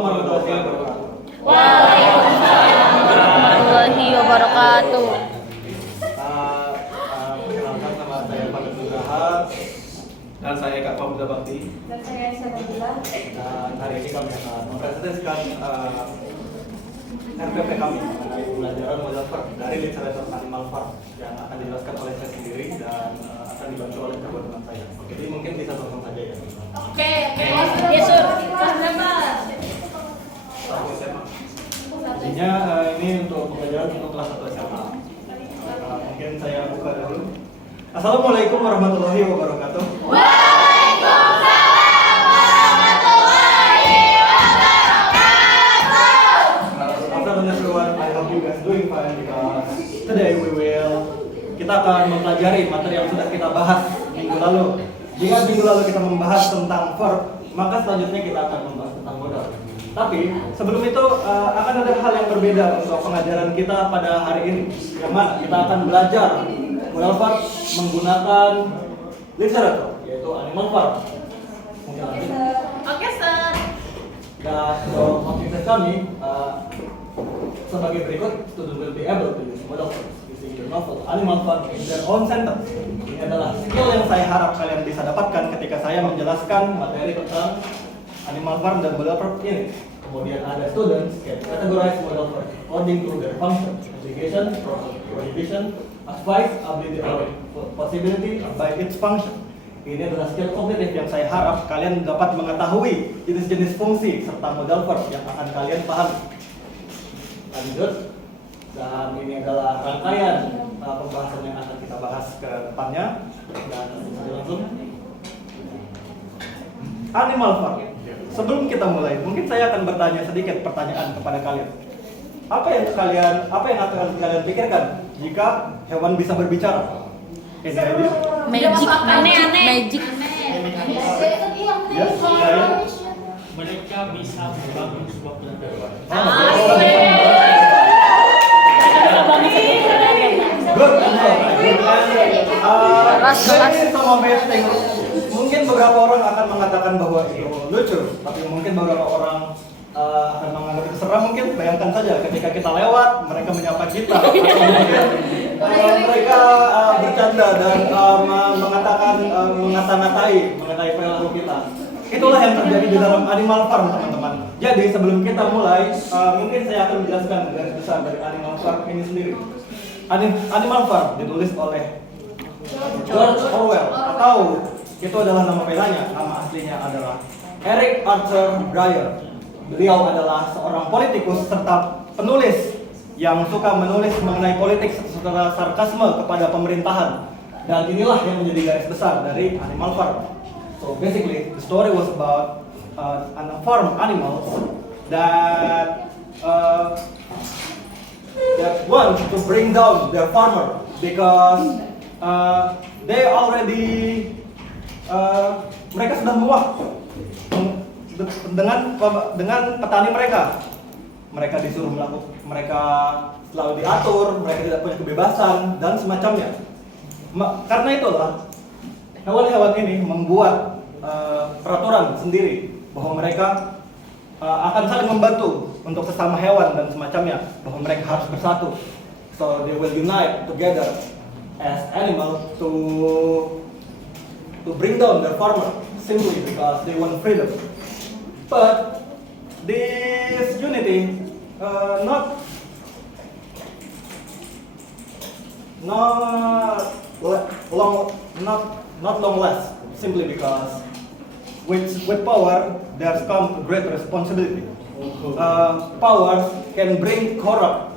warahmatullahi wabarakatuh. Waalaikumsalam warahmatullahi wabarakatuh. Perkenalkan, nama saya Pandu Nugraha dan saya Kak Pamuda Bakti. Dan saya Aisyah Nabila. Dan hari ini kami akan mempresentasikan RPP kami mengenai pembelajaran model verb dari literatur Animal Farm yang akan dijelaskan oleh saya sendiri dan akan dibantu oleh kedua teman saya. Oke, jadi mungkin bisa langsung saja ya. Oke. Yes, sir. Kelas berapa? Satu SMA. Intinya ini untuk pembelajaran untuk kelas 1 SMA. Mungkin saya buka dulu. Assalamualaikum warahmatullahi wabarakatuh. Afternoon everyone, I hope you guys doing fine because today kita akan mempelajari materi yang sudah kita bahas minggu lalu. Jika minggu lalu kita membahas tentang verb, maka selanjutnya kita akan membahas tentang modal. Tapi sebelum itu akan ada hal yang berbeda untuk pengajaran kita pada hari ini, yang mana kita akan belajar modal verb menggunakan literatur, yaitu animal verb. Mungkin nanti. Oke, Sir. Dan untuk aktivitas kami sebagai berikut, student will be able to use modal verbs using the novel Animal Farm in their own sentence. Ini adalah skill yang saya harap kalian bisa dapatkan ketika saya menjelaskan materi tentang Animal Farm dan modal verb ini. Kemudian ada students can categorize modal verb according to their function, obligation, prohibition, advice, ability, or possibility by its function. Ini adalah skill kognitif yang saya harap kalian dapat mengetahui jenis-jenis fungsi serta modal verb yang akan kalian pahami. Lanjut, dan ini adalah rangkaian pembahasan yang akan kita bahas ke depannya. Dan langsung Animal Farm. Sebelum kita mulai, mungkin saya akan bertanya sedikit pertanyaan kepada kalian. Apa yang akan kalian pikirkan jika hewan bisa berbicara? Ini idea? Magic. Yes, saya. Mereka bisa membangun sebuah peradaban. Good. Some of it things. Mungkin beberapa orang akan mengatakan bahwa itu lucu, tapi mungkin beberapa orang akan menganggap itu seram. Mungkin bayangkan saja ketika kita lewat, mereka menyapa kita, atau mungkin mereka bercanda dan mengatakan mengata-ngatai mengenai perilaku kita. Itulah yang terjadi di dalam Animal Farm, teman-teman. Jadi sebelum kita mulai, mungkin saya akan menjelaskan garis besar dari Animal Farm ini sendiri. Animal Farm ditulis oleh George Orwell, atau itu adalah nama pelanya, nama aslinya adalah Eric Arthur Breyer. Beliau adalah seorang politikus serta penulis yang suka menulis mengenai politik secara sarkasme kepada pemerintahan. Dan inilah yang menjadi garis besar dari Animal Farm. So basically, the story was about farm animals that want to bring down their farmer because they already mereka sudah muak dengan petani mereka. Mereka disuruh melakukan, mereka selalu diatur, mereka tidak punya kebebasan dan semacamnya. Karena itulah hewan-hewan ini membuat peraturan sendiri bahwa mereka akan saling membantu untuk sesama hewan dan semacamnya, bahwa mereka harus bersatu. So they will unite together as animals to bring down their farmer simply because they want freedom. But this unity not long last, simply because with power there's come great responsibility. Powers can bring corrupt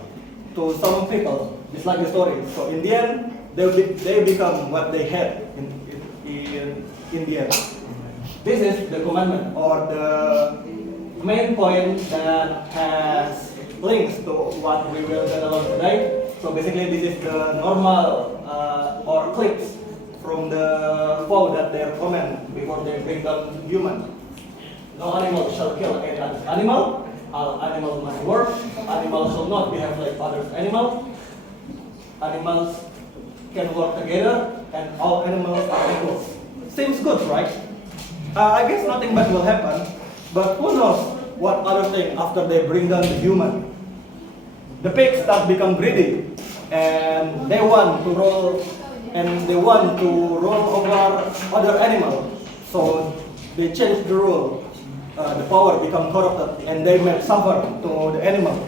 to some people, just like the story. So in the end, they become what they had in the end. This is the commandment, or the main point that has links to what we will get along today. So basically, this is the normal or clips from the foe that they command before they bring down human. No animal shall kill any other animal. All animals must work. Animals shall not behave like other animals. Animals can work together, and all animals are equal. Seems good, right? I guess nothing bad will happen, but who knows? what other thing after they bring down the human. The pigs start become greedy, and they want to roll over other animals. So they change the rule. The power become corrupted, and they may suffer to the animal.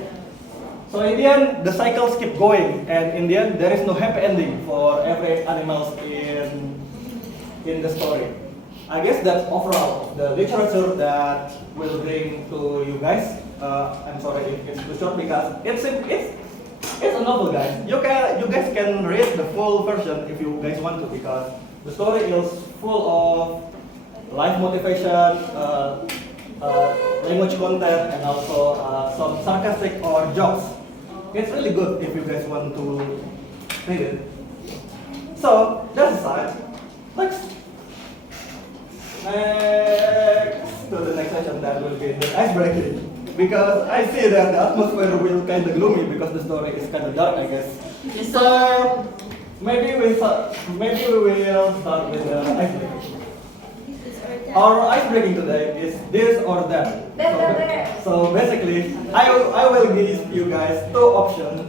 So in the end, the cycles keep going, and in the end, there is no happy ending for every animals in the story. I guess that's overall the literature that will bring to you guys. I'm sorry if it's too short because it's a novel, guys. You guys can read the full version if you guys want to, because the story is full of life motivation, language content, and also some sarcastic or jokes. It's really good if you guys want to read it. So that's aside. Next to the next session, that will be the icebreaking. Because I see that the atmosphere will kind of gloomy because the story is kind of dark, I guess. Yes, So maybe we will start with the icebreaking. Our icebreaking today is this or that. So basically, I will give you guys two options,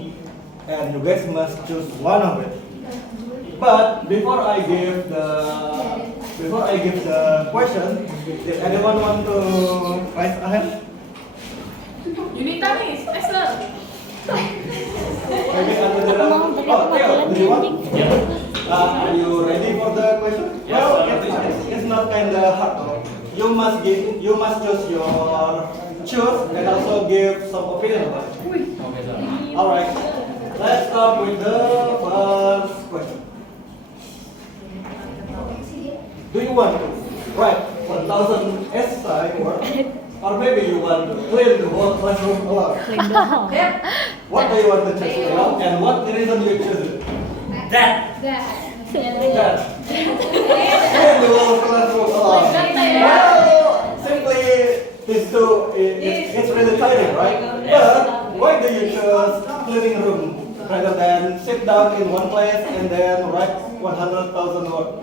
and you guys must choose one of it. But before I give the question, if anyone want to raise a hand? Yunita nih, Esther. Maybe under the Theo, do you want? Are you ready for the question? Yes, Well, I'm ready. it's not kind of hard though. You must choose your choose and also give some opinion about it. Okay, sir. All right. Let's start with the first question. Do you want to write 1,000 essay words, or maybe you want to clean the whole classroom alone? What do you want to choose, and what the reason you choose it? That. That. Clean the whole classroom alone. Well, simply these two, it's really tiring, right? But why do you choose cleaning room rather than sit down in one place and then write 100,000 words?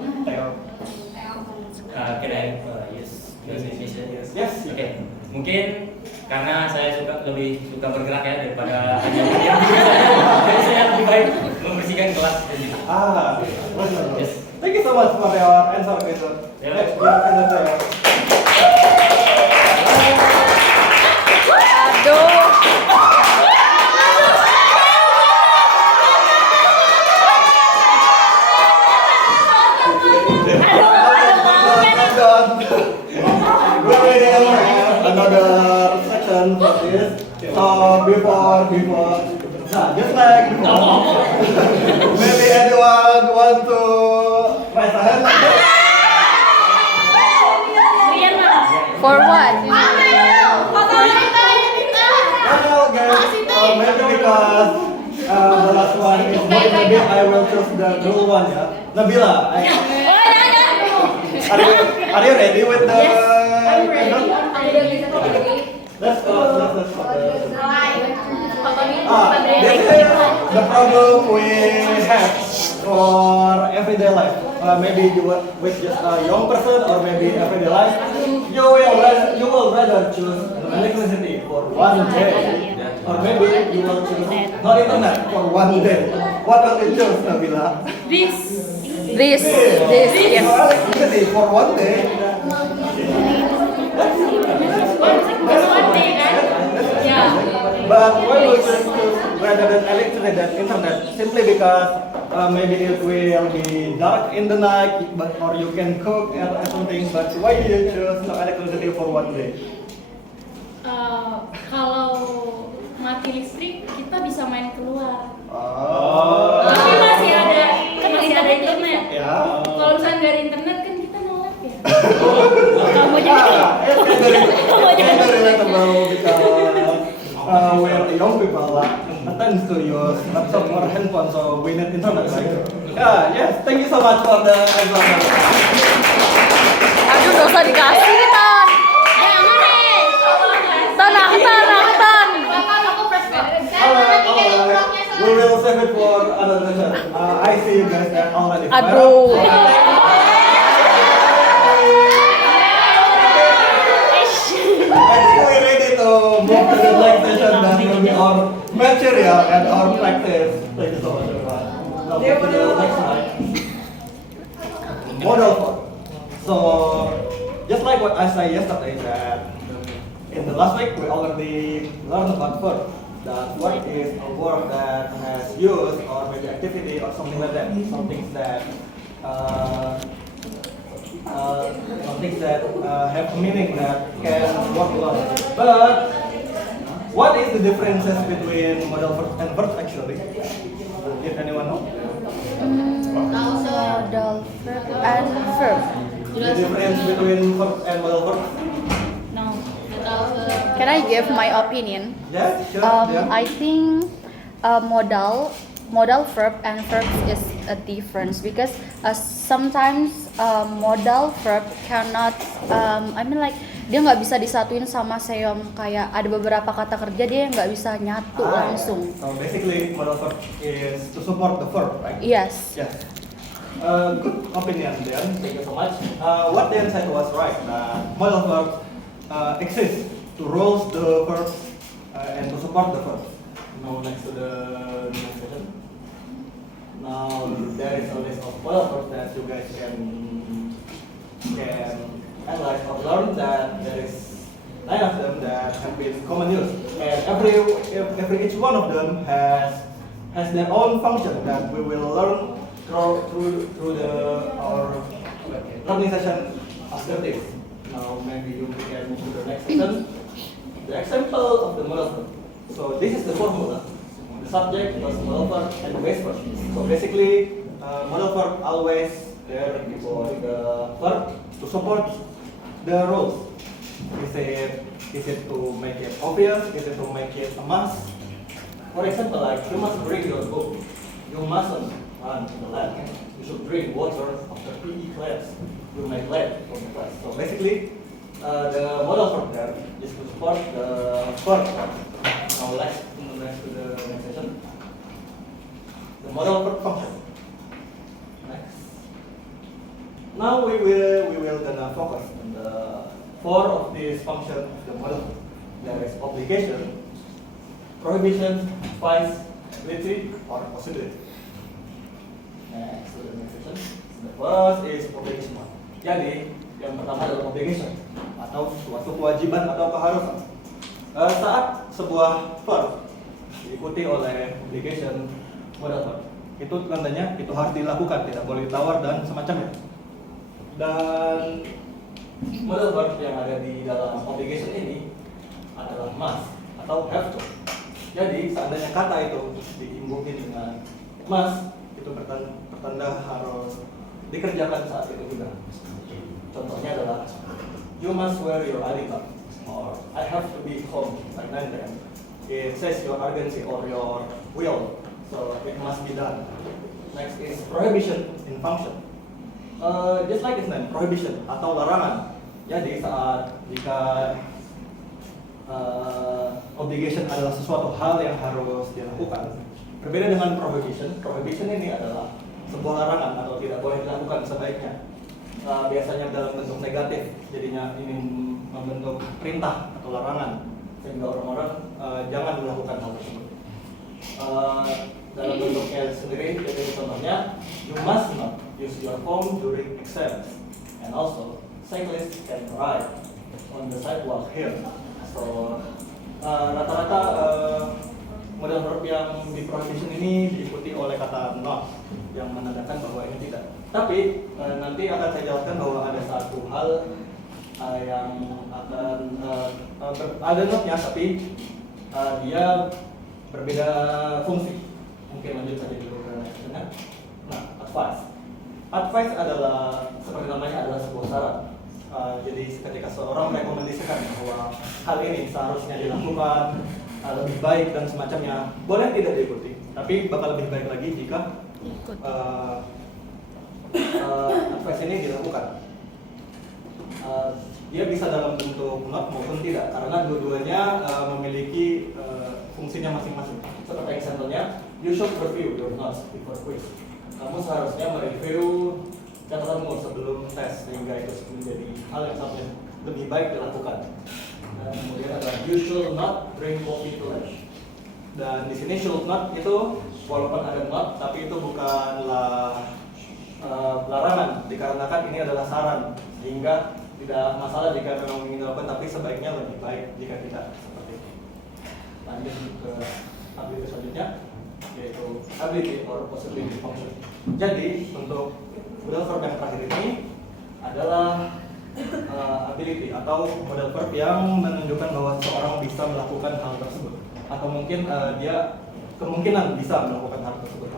Can I use Indonesia? Yes. Oke. Mungkin karena saya lebih suka bergerak ya daripada hanya diam di saja. Jadi saya lebih baik membersihkan kelas sendiri. Yes. Thank you so much for your answer, Jason. Yeah. Next, we have another. Aduh. We will have another section for this. So before, just like before, maybe anyone want to raise a hand? For what? Well, guys, maybe because the last one is boy, maybe I will choose the girl one, yeah. Nabila, are you ready with the? Let's go. This is the problem we have for everyday life. Maybe you were with just a young person, or maybe everyday life. You will rather choose electricity for one day, or maybe you will choose no internet for one day. What will you choose, Nabila? This, yes. No electricity for one day. But why would you choose rather than electricity than internet? Simply because maybe it will be dark in the night, or you can cook or something. But why do you choose no electricity for one day? Kalau mati listrik kita bisa main keluar. Oh. Tapi masih ada internet. Ya. Kalau misalnya nggak ada internet kan kita nolak ya. Kamu juga. It's very relatable because we're young people tend to use laptop or handphone, so we need internet, right? Yeah, yes. Thank you so much for the answer. Aduh, dosa dikasih, Tan. Tan. Alright. We will save it for another session. I see you guys are already fired up. Aduh. I think we're ready material and our practice. Thank you so much, everyone. Now, go to the next slide. Model verb. So, just like what I said yesterday, that in the last week we already learned about verb. That what is a word that has use or maybe activity or something like that. Some things that have a meaning that can work well. But what is the differences between modal verb and verb actually? If anyone know? Modal verb and verb. The difference between verb and modal verb? No. Can I give my opinion? Yeah, sure. Yeah. I think modal verb and verbs is a difference because sometimes modal verb cannot dia nggak bisa disatuin sama seom, kayak ada beberapa kata kerja dia nggak bisa nyatu langsung. So basically modal verb is to support the verb, right? Yes. Yes. Good opinion, Dan. Thank you so much. What Dan said was right. Modal verb exists to roles the verb and to support the verb. Now next to the next section. Now there is a list of modal verbs that you guys can analyze or learn. That there is 9 of them that have been common use, and every each one of them has their own function that we will learn through our learning session after this. Now maybe you can move to the next section. The example of the modal verb. So this is the formula. The subject plus modal verb and base verb. So basically, modal verb always there before the verb to support the roles. Is it to make it obvious? Is it to make it a must? For example, like you must bring your book. You mustn't run to the lab. You should drink water after PE class. You make lab from the class. So basically, the modal verb there is to support the verb. Now let's move to the next session. The modal verb function. Next. Now we will gonna focus on the 4 of these functions of the modal verb. There is obligation, prohibition, advice, ability, or possibility. Next to the next section. The first is obligation. Jadi yang pertama adalah obligation atau suatu kewajiban atau keharusan. Saat sebuah verb diikuti oleh obligation modal verb, itu tandanya itu harus dilakukan, tidak boleh ditawar dan semacamnya. Dan modal verb yang ada di dalam obligation ini adalah must atau have to. Jadi seandainya kata itu diimbuhi dengan must, itu bertanda harus dikerjakan saat itu juga. Contohnya adalah you must wear your ID card, or I have to be home by 9 p.m. It says your urgency or your will, so it must be done. Next is prohibition in function. Just like its name, prohibition atau larangan. Jadi jika obligation adalah sesuatu hal yang harus dilakukan, berbeda dengan prohibition. Prohibition ini adalah sebuah larangan atau tidak boleh dilakukan sebaiknya. Biasanya dalam bentuk negatif, jadinya ini membentuk perintah atau larangan sehingga orang-orang jangan melakukan hal tersebut. Dalam bentuknya sendiri, jadi contohnya you must not use your phone during exams, and also cyclists can ride on the sidewalk here. So rata-rata modal verb yang di prohibition ini diikuti oleh kata not yang menandakan bahwa ini tidak. Tapi nanti akan saya jelaskan bahwa ada satu hal yang akan ada notnya, tapi dia berbeda fungsi. Mungkin lanjut saja dulu ke nextnya. Nah, advice. Advice adalah seperti namanya adalah sebuah saran. Jadi ketika seorang merekomendasikan bahwa hal ini seharusnya dilakukan lebih baik dan semacamnya, boleh tidak diikuti, tapi bakal lebih baik lagi jika advice ini dilakukan. Dia bisa dalam bentuk not maupun tidak, karena dua-duanya memiliki fungsinya masing-masing. Seperti contohnya, you should review your notes before quiz. Kamu seharusnya mereview catatanmu sebelum tes, sehingga itu menjadi hal yang seharusnya lebih baik dilakukan. Dan kemudian adalah you should not drink coffee to lunch. Dan di sini should not itu walaupun ada not, tapi itu bukanlah larangan, dikarenakan ini adalah saran, sehingga tidak masalah jika memang ingin dilakukan, tapi sebaiknya lebih baik jika tidak seperti itu. Lanjut ke ability selanjutnya, yaitu ability or possibility function. Jadi untuk modal verb yang terakhir ini adalah ability atau modal verb yang menunjukkan bahwa seseorang bisa melakukan hal tersebut, atau mungkin dia kemungkinan bisa melakukan hal tersebut.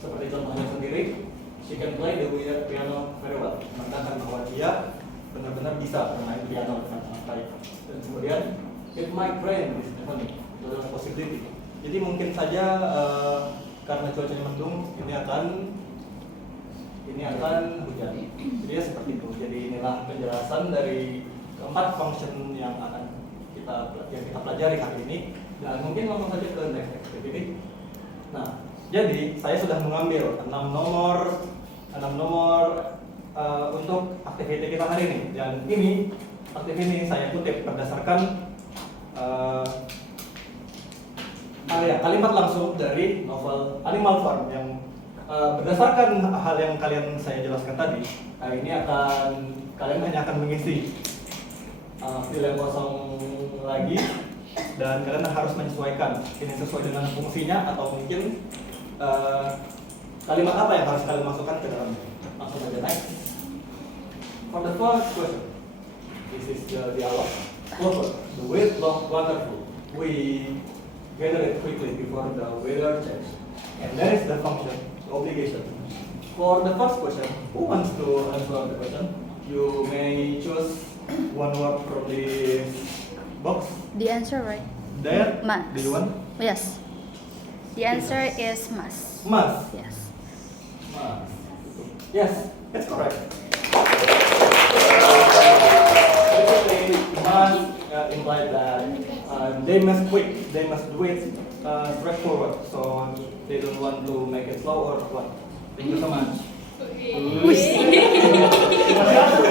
Seperti contohnya sendiri, she can play the piano very well, menandakan bahwa dia benar-benar bisa bermain piano dengan sangat baik. Dan kemudian it might rain this evening, itu adalah possibility. Jadi mungkin saja karena cuacanya mendung, ini akan hujan. Jadi ya seperti itu. Jadi inilah penjelasan dari keempat function yang akan kita pelajari hari ini. Dan mungkin langsung saja ke next activity. Nah, jadi saya sudah mengambil 6 nomor untuk aktiviti kita hari ini. Dan ini aktiviti ini saya kutip berdasarkan kalimat langsung dari novel Animal Farm yang berdasarkan hal yang saya jelaskan tadi. Ini kalian hanya akan mengisi file yang kosong lagi, dan kalian harus menyesuaikan ini sesuai dengan fungsinya, atau mungkin kalimat apa yang harus kalian masukkan ke dalamnya. Langsung aja next. For the first question, this is the dialogue. Clover, the wind looked wonderful. We gathered it quickly before the weather changed. And that is the function, the obligation. For the first question, who wants to answer the question? You may choose one word from this box. The answer, right? There, Must. do you want? Yes. The answer is must. Must. Yes. Must. Yes, that's correct. Basically, must implies that they must quick, they must do it straightforward, so they don't want to make it slow or what. Thank you so much.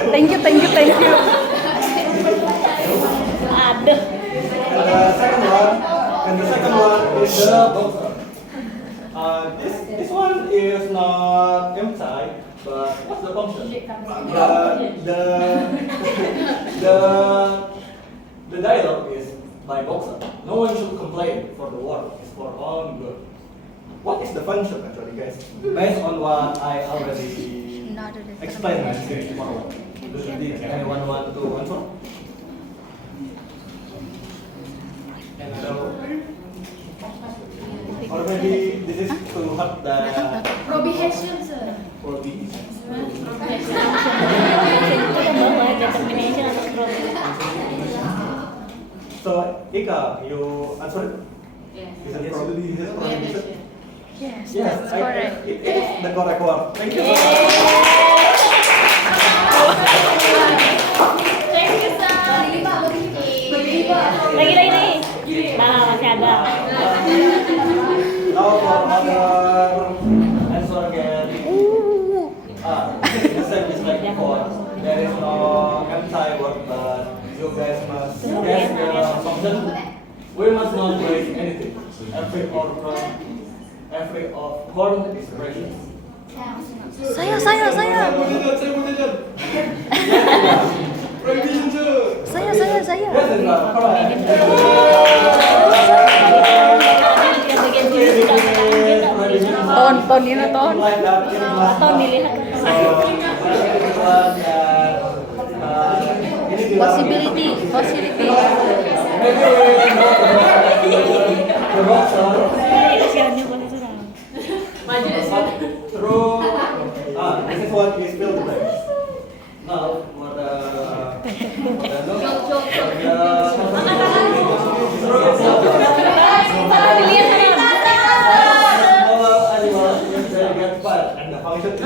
Thank you. The second one is the boxer. This one is not empty, but what's the function? The dialogue is by boxer. No one should complain, for the work is for all good. What is the function actually, guys? Based on what I already explained before. Did anyone want to answer? Or maybe this is to help the Prohibition, sir. So, Ika, you answer it? Yes. Is it prohibition? Yes, Yes, that's correct. It is the correct word. Thank you. Thank you, sir. Lagi. Nah, masih ada. Now for other answer again. The same is like before. There is no empty word, but you guys must guess the function. We must not waste anything. Every of corn is precious. Saya. Yes, it's not correct. Ton ini ton. Ton dilihat. Possibility. The boxer Kasihannya posisi orang. through. This is what we spilled the blanks. Now for the and the function is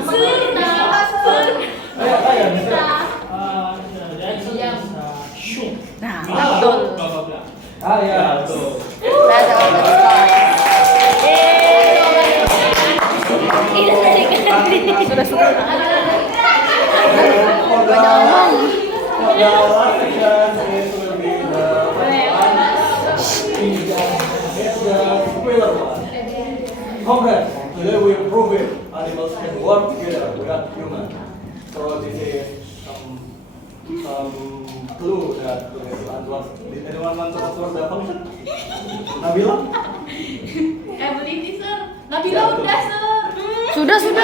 Nah, betul. ya betul. Battle of the Stars. Sudah. For the last section, it will be the Congrats! Today we prove it. Animals can work together without humans. So this is some clue that did anyone want to answer the function? Nabila? Ability sir. Nabila udah sir. Sudah, sir.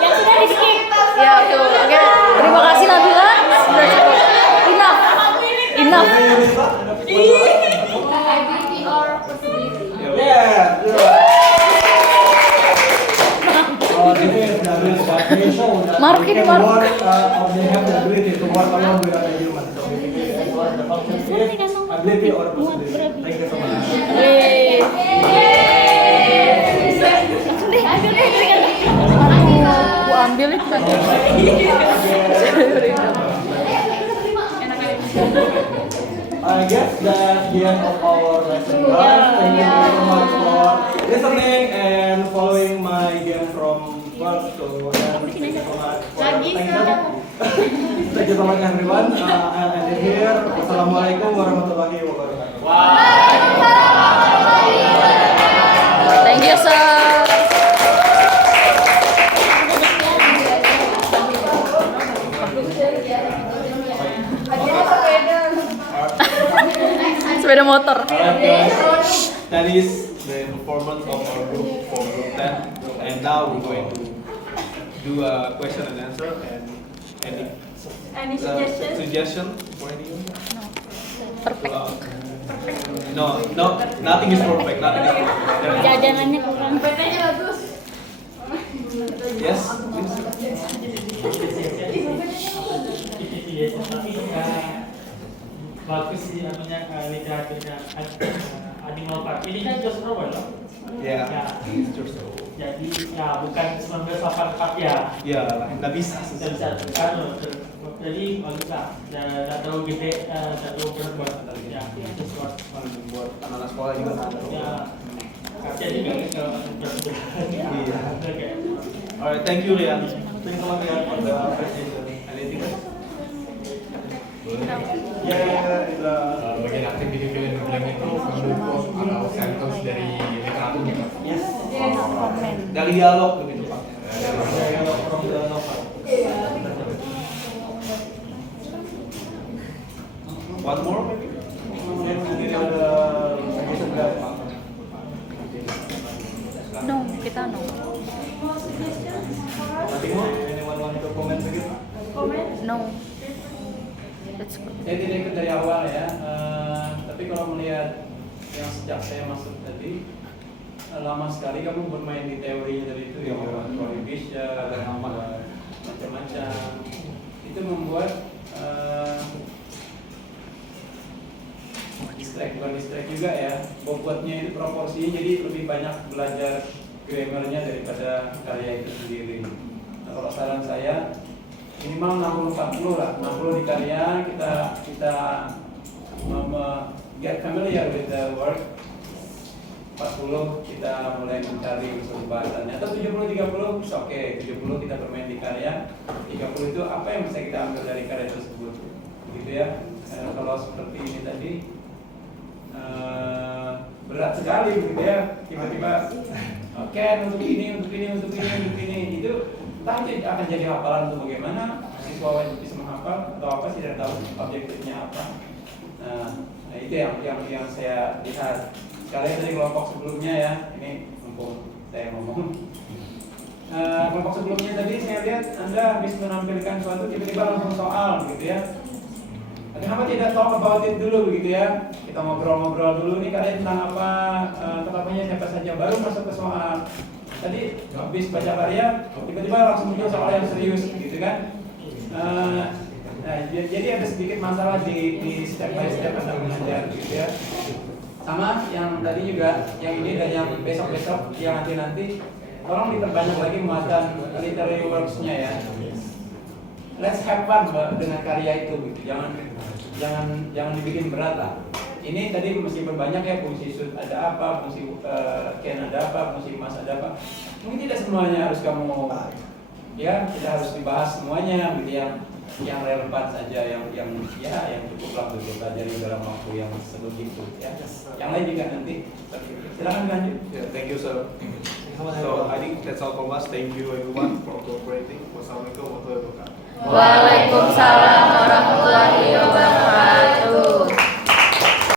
Yang sudah di skip. Ya, tuh. Oke. Terima kasih Nabila. Sudah cukup. Enough. Enough. Ability or possibility. Yeah. This is the ability that they show that Mark they ini, can Mark. work, or they have the ability to work alone without a human. So basically, that's what the function is ability or possibility. Thank you so much. Yeay. Langsung deh, ambil deh. Gua ambil itu kan. I guess that's the end of our lesson, guys. Thank you very much for listening and following my game from first to end. Thank you so much for Lagi, attention. sir. Thank you so much everyone. I'll end it here. Wassalamualaikum warahmatullahi wabarakatuh. Thank you, sir. Sepeda motor. Alright guys, that is the performance of our group for group 10, and now we're going to do a question and answer and any suggestion for any Perfect. no, nothing is perfect, nothing is perfect. There is- Jajanannya kurang. Petanya bagus. Yes, please. Tapi bagus sih namanya literaturnya Animal Farm. Ini kan George Orwell loh. Yeah, Ya. it's just so. Jadi ya bukan 1984 ya. Ya, nggak bisa. Kita bisa kan. Jadi bagus lah. Nggak terlalu gede, nggak terlalu berat buat ya. Sesuatu Buat anak-anak sekolah juga ada. ya. Kaca juga kalau berat. Iya. Oke. Alright, thank you Rian. Thank you so much for the presentation. Anything else? Bagian aktif di film itu mendukung atau sentence dari literatur gitu. Yes. Komen. Dari dialog begitu Pak. From the novel. One more maybe? Ini ada suggestion dari Pak. No, kita no. Nothing more? Anyone want to comment again? No. That's good. Saya tidak ikut dari awal ya, tapi kalau melihat yang sejak saya masuk tadi, lama sekali kamu bermain di teorinya tadi itu ya, prohibition, macam-macam. Itu membuat distract juga ya. Bobotnya itu proporsinya jadi lebih banyak belajar grammarnya daripada karya itu sendiri. Nah, kalau saran saya minimal 60-40 lah, 60 di karya kita get familiar with the work, 40 kita mulai mencari unsur bahasannya, atau 70-30 oke, 70 kita bermain di karya, 30 itu apa yang bisa kita ambil dari karya tersebut, gitu ya. Kalau seperti ini tadi berat sekali gitu ya, tiba-tiba oke, untuk ini itu entah itu akan jadi hafalan untuk bagaimana siswa wajib bisa menghafal atau apa sih, tidak tahu objektifnya apa. Nah itu yang saya lihat. Sekalian dari kelompok sebelumnya ya, ini mumpung saya ngomong. Kelompok sebelumnya tadi saya lihat Anda habis menampilkan suatu tiba-tiba langsung soal gitu ya. Kenapa tidak talk about it dulu begitu ya? Kita ngobrol-ngobrol dulu nih kalian tentang apa, tetapannya siapa saja, baru masuk ke soal. Tadi habis baca karya, tiba-tiba langsung muncul soal yang serius gitu kan? Nah, jadi ada sedikit masalah di step by step Anda mengajar gitu ya. Sama yang tadi juga, yang ini dan yang besok-besok, yang nanti-nanti, tolong diperbanyak lagi muatan literary works-nya ya. Let's have fun dengan karya itu gitu. Jangan dibikin berat lah. Ini tadi mesti berbanyak ya, fungsi should ada apa, fungsi can ada apa, fungsi must ada apa. Mungkin tidak semuanya harus kamu ya, tidak harus dibahas semuanya gitu ya. yang relevan saja, yang cukuplah untuk kita pelajari dalam waktu yang sebegitu ya. Yang lain juga nanti silakan lanjut. Yeah, thank you, sir. So I think that's all from us. Thank you everyone for cooperating. Wassalamualaikum warahmatullahi wabarakatuh. Waalaikumsalam